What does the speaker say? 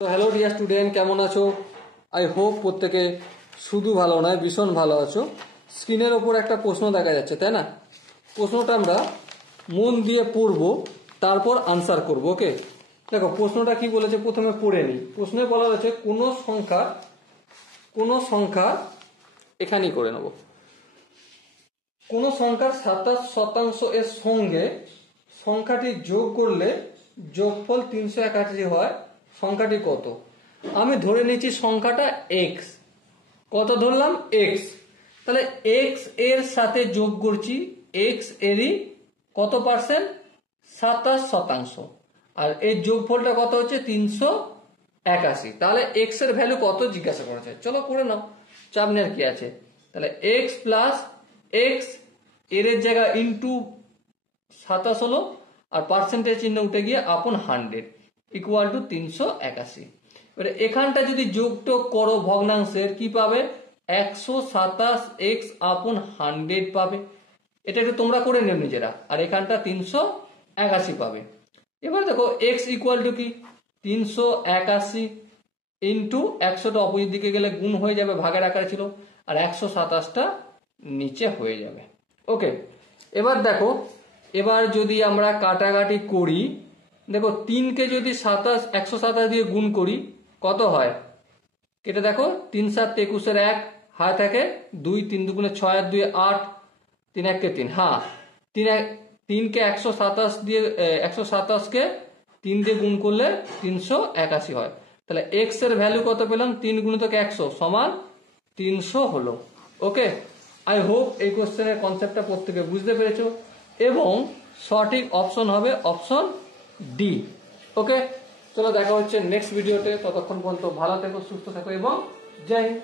তো hello dear student, কেমন আছো? আই হোপ প্রত্যেকে শুধু ভালো নয় ভীষণ ভালো আছো। স্ক্রিনের ওপর একটা প্রশ্ন দেখা যাচ্ছে, তাই না? প্রশ্নটা আমরা মন দিয়ে পড়বো, তারপর আনসার করব। ওকে, দেখো প্রশ্নটা কি বলেছে, প্রথমে পড়ে নিই। প্রশ্নে বলা হয়েছে কোনো সংখ্যা এখানেই করে নেব। কোনো সংখ্যার 27% এর সঙ্গে সংখ্যাটি যোগ করলে যোগফল 381 হয়, সংখ্যাটি কত? আমি ধরে নিচ্ছি সংখ্যাটা এক্স। কত ধরলাম? এক্স। তাহলে এক্স এর সাথে যোগ করছি, এক্স এরই কত পার্সেন্ট? 27%। আর এই যোগফলটা কত হচ্ছে? 381। তাহলে এক্স এর ভ্যালু কত জিজ্ঞাসা করেছে, চলো করে নাও, চাপ নেওয়ার কি আছে। তাহলে এক্স প্লাস এক্স এর জায়গা ইন্টু 27 হলো, আর পার্সেন্টেজ চিহ্ন উঠে গিয়ে আপন 100 ইকুয়াল টু 381। এবারে এখানটা যদি যোগটোগ করো ভগ্নাংশের, কি পাবে? 127x আপন 100 পাবে। এটা একটু তোমরা করে নিও নিজেরা। আর এখানটা 381 পাবে। এবার দেখো x ইকুয়াল টু কি? 381 ইন্টু 100টা অপোজিট দিকে গেলে গুণ হয়ে যাবে, ভাগের আকারে ছিল, আর 127টা নিচে হয়ে যাবে। ওকে, এবার দেখো, এবার যদি আমরা কাটাকাটি করি, দেখো 3কে যদি 127 দিয়ে গুণ করি কত হয়? কেটে দেখো, 3 7 21 1 হায় থাকে 2, 3 দুগুণে 6 আর 2 8, 3 1 কে 3। হ্যাঁ, 3কে 127কে 3 দিয়ে গুণ করলে 381 হয়। তাহলে এক্স এর ভ্যালু কত পেলাম? 3 গুণিতক 100 সমান 300 হলো। ওকে, আই হোপ এই কোশ্চেনের কনসেপ্টটা প্রত্যেকে বুঝতে পেরেছো, এবং সঠিক অপশন হবে অপশন ডি। ওকে, চলো দেখা হচ্ছে নেক্সট ভিডিওতে। ততক্ষণ পর্যন্ত ভালো থেকো, সুস্থ থেকো এবং জয় হিন্দ।